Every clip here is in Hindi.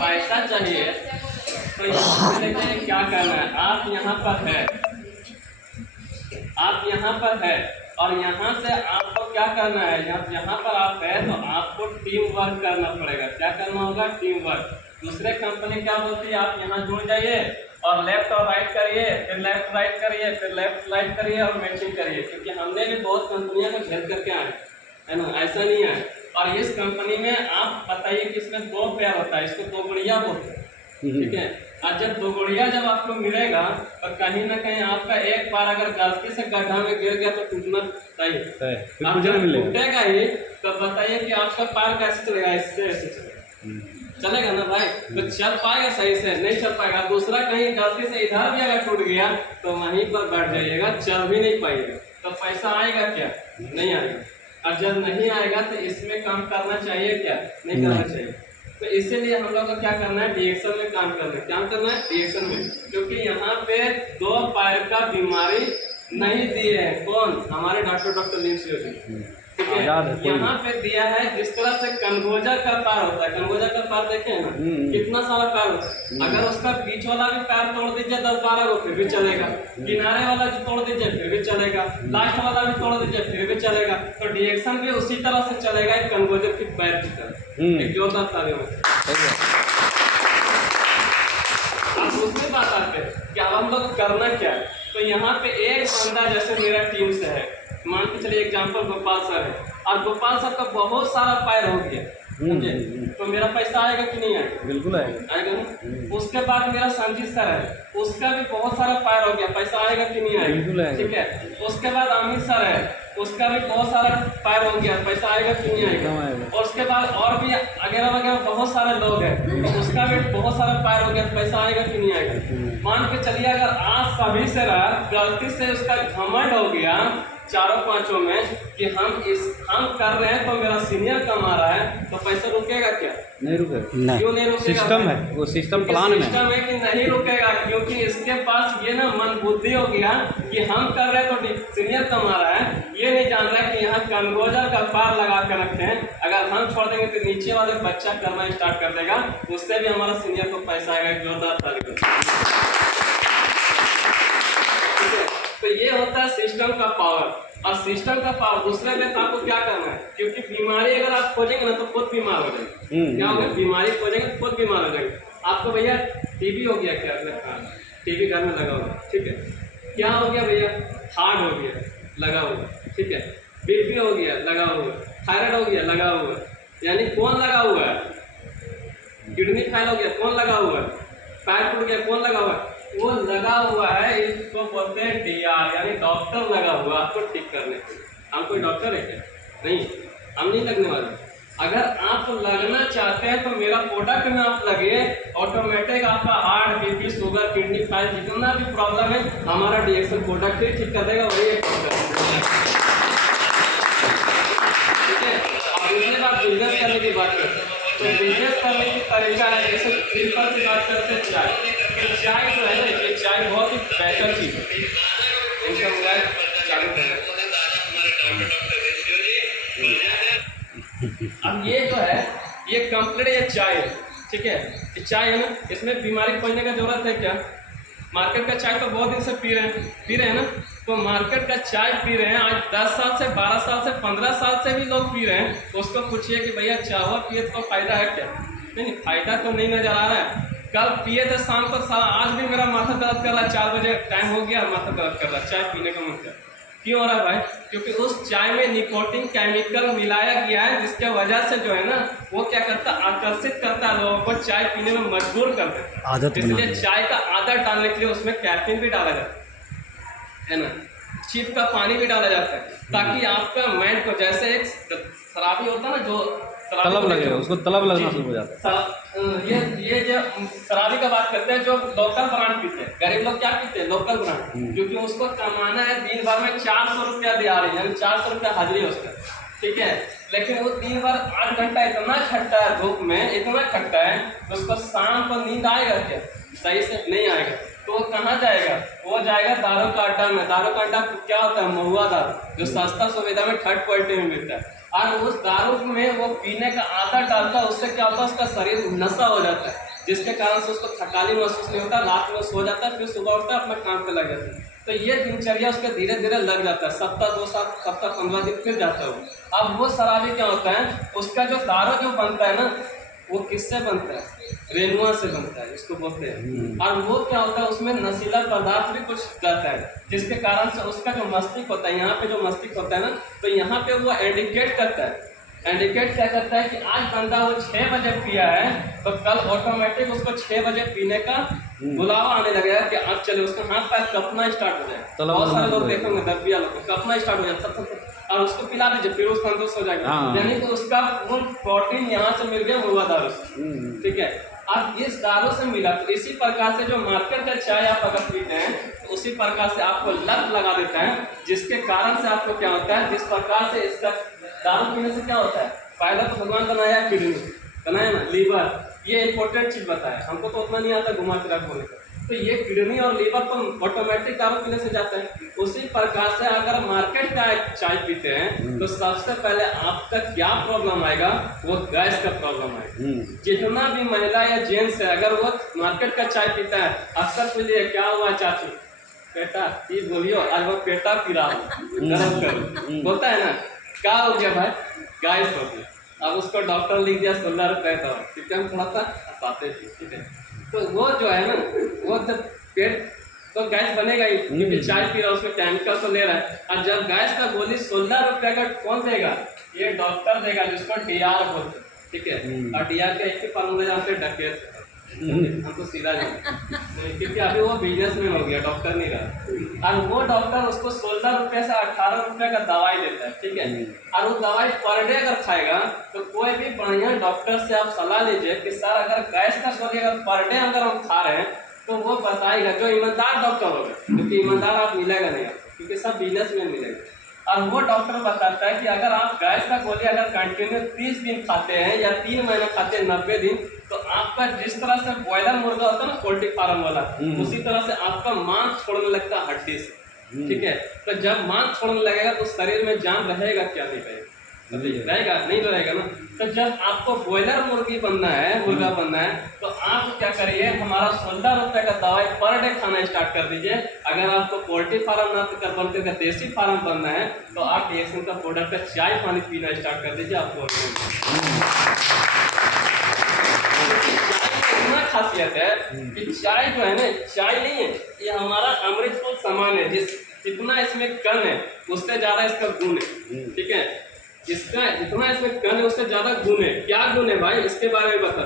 पैसा चाहिए तो यहाँ से लेके क्या करना है, आप यहाँ पर है और यहाँ से आपको क्या करना है, यहाँ पर आप है तो आपको टीम वर्क करना पड़ेगा। क्या करना होगा, टीम वर्क। दूसरे कंपनी क्या बोलती है, आप यहाँ जुड़ जाइए और लेफ्ट और राइट करिए, फिर लेफ्ट राइट करिए, फिर लेफ्ट राइट करिए और मैचिंग करिए, क्योंकि हमने भी बहुत कंपनियों को झेल करके आए है ना, ऐसा नहीं है। और इस कंपनी में आप बताइए कि इसमें 2 पेयर होता है, इसको 2 गुड़िया बोलते हैं, ठीक है। और जब 2 गुड़िया जब आपको मिलेगा तो कहीं ना कहीं आपका एक बार अगर गलती से गड्ढा में गिर गया तो टूटना चाहिए, टूटेगा ही। तो बताइए कि आपका पैर कैसे चलेगा, इससे ऐसे चलेगा ना भाई, तो चल पाएगा सही से, नहीं चल पाएगा। दूसरा कहीं गलती से इधर भी अगर टूट गया तो वहीं पर बैठ जाइएगा, चल भी नहीं पाएगा, तो पैसा आएगा क्या, नहीं आएगा। और जब नहीं आएगा तो इसमें काम करना चाहिए क्या, नहीं करना चाहिए। तो इसीलिए हम लोग को क्या करना है, डीएक्शन में काम करना है। क्या करना है, डीएक्शन में, क्योंकि यहाँ पे 2 पैर का बीमारी नहीं दिए है कौन, हमारे डॉक्टर लिम्स योजना, ठीक है। यहाँ पे दिया है जिस तरह से कनगोजा का पैर होता है, कनगोजा का पैर देखे हैं ना, कितना सारा पैर होता है। अगर उसका बीच वाला भी पैर तोड़ दीजिए 10-12 को फिर भी चलेगा, किनारे वाला भी तोड़ दीजिए फिर भी चलेगा, लास्ट वाला भी तोड़ दीजिए फिर भी चलेगा। तो डीएक्शन भी उसी तरह से चलेगा, एक कनगोजा के पैर की तरह। एक जोरदार तालियों में। अब दूसरी बात आते हैं कि हम लोग करना क्या है। तो यहाँ पे एक बंदा जैसे मेरा टीम से है, मान के चलिए एग्जाम्पल गोपाल सर है, और गोपाल सर का बहुत सारा पैर हो गया, समझे, तो मेरा पैसा आएगा कि नहीं आएगा, बिल्कुल आएगा ना। उसके बाद मेरा संजीत सर है, उसका भी बहुत सारा पैर हो गया, पैसा आएगा कि नहीं आएगा, ठीक है। उसके बाद अमित सर है, उसका भी बहुत सारा पैर हो गया, पैसा आएगा कि नहीं आएगा। और उसके बाद और भी वगैरह वगैरह बहुत सारे लोग हैं, उसका भी बहुत सारा पैर हो गया, पैसा आएगा कि नहीं आएगा। मान के चलिए अगर आज सभी से गलती से उसका घमंड हो गया 4-5 में कि हम कर रहे हैं तो मेरा सीनियर कमा रहा है, तो पैसा रुकेगा क्या, नहीं रुकेगा। क्यों नहीं रुकेगा, सिस्टम है, वो सिस्टम प्लान में सिस्टम है कि नहीं रुकेगा, क्योंकि इसके पास ये ना मन बुद्धि हो गया कि हम कर रहे हैं तो सीनियर कमा रहा है, ये नहीं जान रहा है कि यहाँ कनगोजर का पार लगा कर रखे हैं। अगर हम छोड़ देंगे तो नीचे वाले बच्चा करना स्टार्ट कर देगा, उससे भी हमारा सीनियर को पैसा आएगा। जोरदार ताली। तो ये होता है सिस्टम का पावर। और सिस्टम का पावर दूसरे में तो आपको क्या करना है, क्योंकि बीमारी अगर आप खोजेंगे ना तो खुद बीमार हो जाएंगे। क्या होगा, बीमारी खोजेंगे तो खुद बीमार हो जाएंगे। आपको भैया टीबी हो गया क्या, टीबी घर में लगा हुआ, ठीक है। क्या हो गया भैया, हार्ट हो गया लगा हुआ, ठीक है। बीपी हो गया लगा हुआ, थायराइड हो गया लगा हुआ, यानी कौन लगा हुआ है, किडनी फेल हो गया कौन लगा हुआ है, पैर टूट गया कौन लगा हुआ है, वो लगा हुआ है। इसको बोलते हैं डीआर, यानी डॉक्टर लगा हुआ आपको ठीक करने के लिए। हम कोई डॉक्टर है क्या, नहीं, हम नहीं लगने वाले। अगर आप लगना चाहते हैं तो मेरा प्रोडक्ट में आप लगे, ऑटोमेटिक आपका heart, BP, sugar, kidney fail, जितना भी प्रॉब्लम है हमारा डीएक्शन प्रोडक्ट ही ठीक कर देगा, वही एक ठीक है। और दूसरी बात बिजनेस करने की बात करते हैं, तो बिजनेस करने की तरीका है, जैसे सिंपल सी बात करते हैं चाय जो है ना, ये चाय बहुत ही बेहतर चीज़ है। इनका मोबाइल चालू है। अब ये जो है ये कंप्लीट ये चाय है, ठीक है। ये चाय है ना, इसमें बीमारी खोजने का जरूरत है क्या, मार्केट का चाय तो बहुत दिन से पी रहे हैं ना। तो मार्केट का चाय पी रहे हैं आज 10 साल से, 12 साल से, 15 साल से भी लोग पी रहे हैं। तो उसको पूछिए कि भैया चाय पिए तो फायदा है क्या, नहीं, फायदा तो नहीं नजर आ रहा है। कल पिए थे शाम को, आज भी मेरा माथा दर्द कर रहा है, 4 बजे टाइम हो गया, माथा दर्द कर रहा है, चाय पीने का मन कर। क्यों हो रहा है भाई, क्योंकि उस चाय में निकोटिन केमिकल मिलाया गया है, जिसके वजह से जो है ना वो क्या करता है, आकर्षित करता है लोगों को, चाय पीने में मजबूर करता है। इसलिए चाय का आदत डालने के लिए उसमें कैफीन भी डाला जाता है ना, छिप का पानी भी डाला जाता है, ताकि आपका माइंड को, जैसे एक शराबी होता है ना जो तलब लगे, उसको तलब लगना शुरू हो जाता है। ये जो शराबी का बात करते हैं, जो लोकल ब्रांड पीते हैं, गरीब लोग क्या पीते हैं, लोकल ब्रांड, क्योंकि उसको कमाना है, दिन भर में 400 रुपया दिया रही है, यानी 400 रुपया हाजिरी है उसका, ठीक है। लेकिन वो दिन भर 8 घंटा इतना खटता है धूप में, इतना खटता है, उसको शाम को नींद आएगा क्या, सही से नहीं आएगा। तो वो कहाँ जाएगा, वो जाएगा दारू का अड्डा में। दारू का अड्डा क्या होता है, महुआ दारू, जो सस्ता सुविधा में 3rd क्वालिटी में मिलता है। और उस दारू में वो पीने का आदत डालता है, उससे क्या होता है, उसका शरीर नशा हो जाता है। जिसके कारण से उसको थकाली महसूस नहीं होता, रात में सो जाता है, फिर सुबह उठता है, अपना काम पे लग जाता है। तो ये दिनचर्या उसके धीरे धीरे लग जाता है, सप्ताह 2 सप्ताह 15 दिन फिर जाता है वो। अब वो शराबी क्या होता है, उसका जो दारू जो बनता है ना, वो किससे बनता है, रेनुआ से बनता है, इसको बोलते हैं। और वो क्या होता है, उसमें नशीला पदार्थ भी कुछ रहता है, जिसके कारण से उसका जो मस्तिष्क होता है, यहाँ पे जो मस्तिष्क होता है ना, तो यहाँ पे वो इंडिकेट करता है। इंडिकेट क्या करता है कि आज बंदा वो 6 बजे पिया है, तो कल ऑटोमेटिक उसको 6 बजे पीने का बुलावा आने लगेगा कि अब चले, उसका हाथ पैर कपना स्टार्ट हो जाए। बहुत सारे लोग देखेंगे दर्दिया लोग कपना स्टार्ट हो जाए, और उसको पिला दीजिए, फिर उसका तंदुरुस्त हो जाएगा। यानी कि उसका फुल प्रोटीन यहाँ से मिल गया मुर्गा दारू से, ठीक है। अब इस दारू से मिला, तो इसी प्रकार से जो मार्केट का चाय आप अगर पीते हैं, तो उसी प्रकार से आपको लत लगा देता है, जिसके कारण से आपको क्या होता है, जिस प्रकार से इसका दारू पीने से क्या होता है, पहला तो भगवान बनाया किडनी, बनाया ना लीवर, ये इंपॉर्टेंट चीज बताया, हमको तो उतना नहीं आता घुमा फिरा बोले, तो ये किडनी और लीवर तो ऑटोमेटिक दारू पीने से जाता है। उसी प्रकार से अगर मार्केट का चाय पीते हैं, तो सबसे पहले आपका क्या प्रॉब्लम आएगा, वो गैस का प्रॉब्लम आएगा। जितना भी महिला या जेंट्स है, अगर वो मार्केट का चाय पीता है, अक्सर पूछिए क्या हुआ चाचू, बेटा ये बोलियो आज वो पेटा पी रहा हूँ, गरम करो, बोलता है ना, क्या हो गया भाई, गैस हो गया। अब उसको डॉक्टर लिख दिया 16 रुपये दवा, क्योंकि हम थोड़ा सा हंसाते थे, ठीक है। तो वो जो है ना, वो जब पेट तो गैस बनेगा ही, क्योंकि चाय पी रहा है, उसमें केमिकल तो ले रहा है। और जब गैस का गोली 16 रुपये का कौन देगा, ये डॉक्टर देगा, जिसको डीआर बोलते हैं, ठीक है। और डीआर का एक ही फार्मूला जानते हैं, डकैत, हम तो सीधा नहीं, क्योंकि अभी वो बिजनेसमैन हो गया, डॉक्टर नहीं रहा। और वो डॉक्टर उसको 16 रुपये से 18 रुपये का दवाई देता है, ठीक है। और वो दवाई पर डे अगर खाएगा, तो कोई भी बढ़िया डॉक्टर से आप सलाह लीजिए कि सर अगर गैस का गोली अगर पर डे अगर हम खा रहे हैं, तो वो बताएगा, जो ईमानदार डॉक्टर होगा, क्योंकि ईमानदार आप मिलेगा नहीं, क्योंकि सब बिजनेसमैन मिलेगा। और वो डॉक्टर बताता है कि अगर आप गैस का गोली अगर कंटिन्यू 30 दिन खाते हैं या 3 महीने खाते हैं, 90 दिन, तो आपका जिस तरह से बॉयलर मुर्गा होता है ना, पोल्ट्री फार्म वाला, उसी तरह से आपका मांस छोड़ने लगता है हड्डी से, ठीक है। तो जब मांस छोड़ने लगेगा, तो शरीर में जान रहेगा क्या, नहीं रहेगा, रहेगा नहीं तो रहेगा ना। तो जब आपको बॉयलर मुर्गी बनना है, मुर्गा बनना है, तो आप क्या करिए, हमारा 16 रुपये का दवाई पर डे खाना स्टार्ट कर दीजिए। अगर आपको पोल्ट्री फार्म ना कर बनते का देसी फार्म बनना है, तो आप DXM का प्रोडक्ट का चाय पानी पीना स्टार्ट कर दीजिए। आपको इतना खासियत है कि चाय जो है ना, चाय नहीं है, ये हमारा अमृतफल सामान है, जितना इसमें कण है उससे ज़्यादा इसका गुण है, ठीक है। इसका जितना इसमें कण है उससे ज़्यादा गुण है। क्या गुण है भाई, इसके बारे में बता।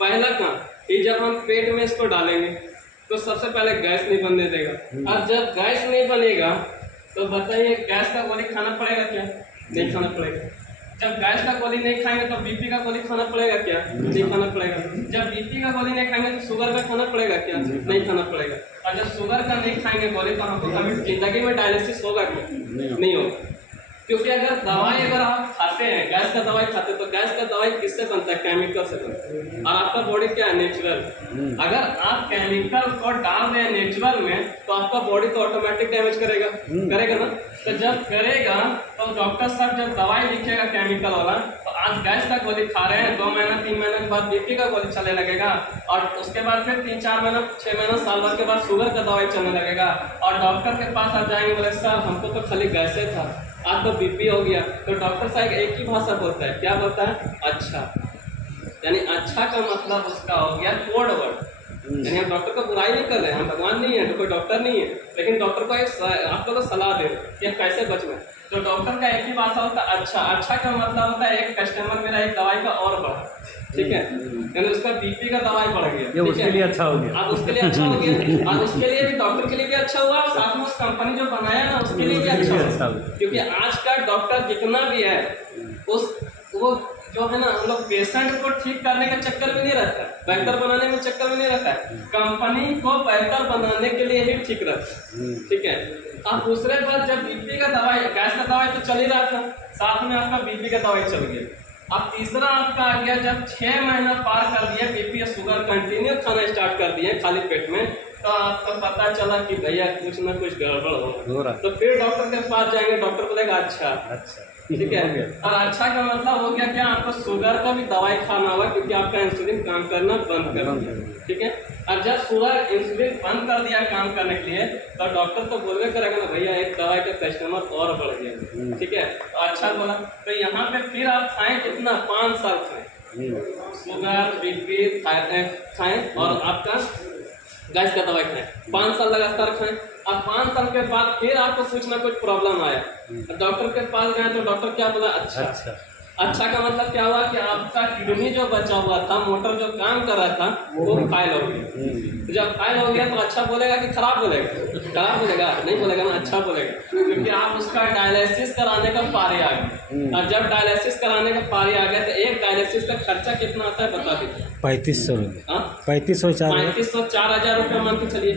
पहला काम कि जब हम पेट में इसको डालेंगे, तो सबसे पहले गैस नहीं बनने देगा। और जब गैस नहीं बनेगा, तो बताइए गैस का गोली खाना पड़ेगा क्या, नहीं खाना पड़ेगा। जब गैस का गोली नहीं खाएंगे, तो बीपी का गोली खाना पड़ेगा क्या, नहीं खाना पड़ेगा। जब बीपी का गोली नहीं खाएंगे, तो शुगर का खाना पड़ेगा क्या, नहीं खाना पड़ेगा। और जब शुगर का नहीं खाएंगे गोली, तो हमको कभी जिंदगी में डायलिसिस होगा क्या, नहीं होगा। क्योंकि अगर दवाई अगर आप खाते हैं, गैस का दवाई खाते हैं, तो गैस का दवाई किससे बनता है, केमिकल से बनता है। और आपका बॉडी क्या है, नेचुरल। अगर आप केमिकल को डाल रहे हैं नेचुरल में, तो आपका बॉडी तो ऑटोमेटिक डैमेज करेगा, करेगा ना। तो जब करेगा, तो डॉक्टर साहब जब दवाई लिखेगा केमिकल वाला, तो आज गैस का गोली खा रहे हैं, 2 महीना 3 महीने के बाद बीपी का गोली चलने लगेगा, और उसके बाद फिर 3-4 महीना 6 महीना साल भर के बाद शुगर का दवाई चलने लगेगा। और डॉक्टर के पास आप जाएंगे, बोले सर हमको तो खाली गैसे था, आज तो बीपी हो गया। तो डॉक्टर साहब एक ही भाषा बोलता है, क्या बोलता है, अच्छा। यानी अच्छा का मतलब उसका हो गया कोड वर्ड। यानी हम डॉक्टर को बुराई नहीं कर रहे हैं, हम भगवान नहीं है, तो कोई डॉक्टर नहीं है, लेकिन डॉक्टर को एक आप लोग को सलाह दे कि आप कैसे बचना। तो डॉक्टर का एक ही भाषा होता है अच्छा। अच्छा का मतलब होता है एक कस्टमर मेरा एक दवाई का और बढ़ा, ठीक है, यानी उसका बीपी का दवाई बढ़ गया, उसके लिए अच्छा हो गया। अब उसके लिए अच्छा हो गया, और उसके लिए भी डॉक्टर के लिए भी अच्छा हुआ, और साथ में उस कंपनी जो बनाया ना उसके लिए भी अच्छा हुआ। क्योंकि आज का डॉक्टर जितना भी है, उस वो जो है ना, हम लोग पेशेंट को ठीक करने के चक्कर में नहीं रहता है, बेहतर बनाने में चक्कर में नहीं रहता है, कंपनी को बेहतर बनाने के लिए ही ठीक रहता है, ठीक है। अब दूसरे बार जब बीपी का दवाई, गैस का दवाई तो चल ही रहा था, साथ में आपका बीपी का दवाई चल गया। अब तीसरा आपका आ गया, जब 6 महीना पार कर दिया, बीपी और शुगर कंटिन्यू खाना स्टार्ट कर दिए खाली पेट में, तो आपको पता चला कि भैया कुछ ना कुछ गड़बड़ हो रहा। तो फिर डॉक्टर के पास जाएंगे, डॉक्टर बोलेगा अच्छा ठीक है। और अच्छा का मतलब हो गया क्या, आपको शुगर का भी दवाई खाना होगा क्योंकि आपका इंसुलिन काम करना बंद कर दिया। ठीक है। और जब शुगर इंसुलिन बंद कर दिया काम करने के लिए तो डॉक्टर तो बोलवे करेगा ना भैया एक दवाई का कस्टमर और बढ़ गया। ठीक है। तो अच्छा बोला तो यहाँ पे फिर आप खाएं कितना, 5 साल खाएं, शुगर बीपी खाएं और आपका गैस का दवाई खाएं, 5 साल लगातार खाएं। अब 5 साल के बाद फिर आपको कुछ ना कुछ प्रॉब्लम आया, डॉक्टर के पास गए तो डॉक्टर क्या बोला, अच्छा का मतलब क्या हुआ कि आपका किडनी जो बचा हुआ था, मोटर जो काम कर रहा था वो फाइल हो गया। जब फाइल हो गया तो अच्छा बोलेगा कि खराब बोलेगा? खराब बोलेगा, नहीं बोलेगा ना, अच्छा बोलेगा, क्योंकि आप उसका डायलिसिस कराने का पारी आ गया। और जब डायलिसिस कराने का पारी आ गया तो एक डायलिसिस का खर्चा कितना आता है बता दीजिए? 3500 रुपये। 3500 4,000 रुपये मान के चलिए।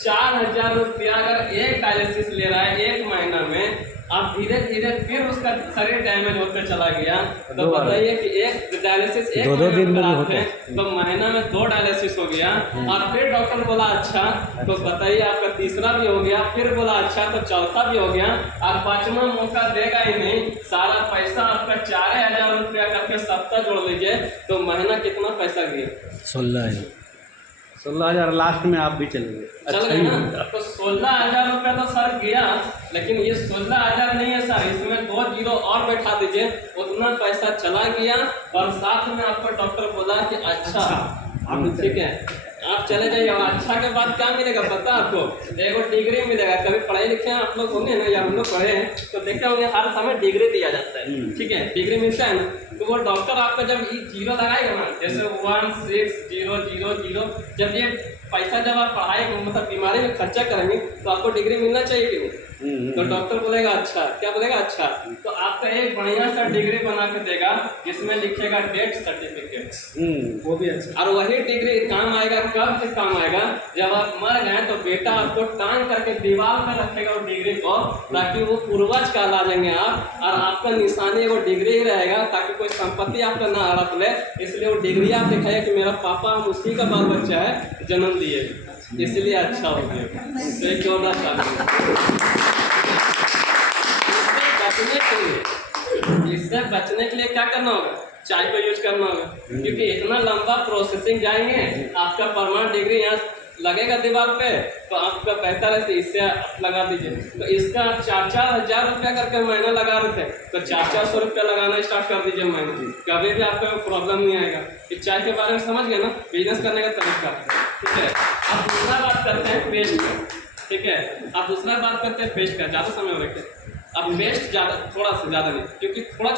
4,000 रुपया अगर एक डायलिसिस ले रहा है 1 महीना में, अब धीरे धीरे फिर उसका शरीर डैमेज होकर चला गया, तो बताइए कि एक डायलिसिस एक दो दिन में होता है तो महीना में 2 डायलिसिस हो गया। और फिर डॉक्टर बोला अच्छा, तो बताइए आपका तीसरा भी हो गया, फिर बोला अच्छा तो चौथा भी हो गया, और 5वां मौका देगा ही नहीं। सारा पैसा आपका 4,000 रुपया करके सप्ताह जोड़ लीजिए तो महीना कितना पैसा गया? 16,000 लास्ट में आप भी चले गए। चल गए ना, तो 16,000 रुपया तो सर गया, लेकिन ये 16,000 नहीं है सर, इसमें 2 जीरो और बैठा दीजिए, उतना पैसा चला गया। और साथ में आपको डॉक्टर बोला कि अच्छा ठीक है आप चले जाइए। और अच्छा के बाद क्या मिलेगा पता आपको? एक डिग्री मिलेगा। कभी पढ़ाई लिखे आप लोग होंगे ना, या हम लोग पढ़े हैं तो देखते होंगे हर समय डिग्री दिया जाता है। ठीक है, डिग्री मिलता है ना, तो वो डॉक्टर आपका जब ये जीरो लगाएगा ना, जैसे 1 6 0 0 0, जब ये पैसा जब आप पढ़ाई मतलब बीमारी में खर्चा करेंगे तो आपको डिग्री मिलना चाहिए कि नहीं? तो डॉक्टर बोलेगा अच्छा, क्या बोलेगा अच्छा, तो आपका एक बढ़िया सा डिग्री बना के देगा जिसमें लिखेगा डेथ सर्टिफिकेट। वो भी अच्छा। और वही डिग्री काम आएगा, कब से काम आएगा? जब आप मर गए तो बेटा आपको टांग करके दीवार पर रखेगा वो डिग्री को, ताकि वो पूर्वज कहला जाएंगे आप, और आपका निशानी वो डिग्री ही रहेगा, ताकि कोई संपत्ति आपका ना हड़प ले। इसलिए वो डिग्री आप दिखाइए कि मेरा पापा हम उसी का बाल बच्चा है, जन्म दिए, इसलिए अच्छा हो गया। तो एक और इससे बचने के लिए क्या करना होगा? चाय को यूज करना होगा, क्योंकि इतना लंबा प्रोसेसिंग जाएंगे, आपका परमानेंट डिग्री यहाँ लगेगा दीवार पे, तो आपका बेहतर है इससे लगा दीजिए। तो इसका 4-4 हज़ार रुपया करके महीना लगा रहे थे, तो 400 रुपया लगाना स्टार्ट कर दीजिए महीने, कभी भी आपको प्रॉब्लम नहीं आएगा। इस चाय के बारे में समझ गए ना, बिजनेस करने का तरीका। ठीक है, अब दूसरा बात करते हैं पेस्ट का। ठीक है, अब दूसरा बात करते हैं पेस्ट का, ज़्यादा समय हो रहा है। अब पेस्ट ज़्यादा, थोड़ा सा ज़्यादा नहीं, क्योंकि थोड़ा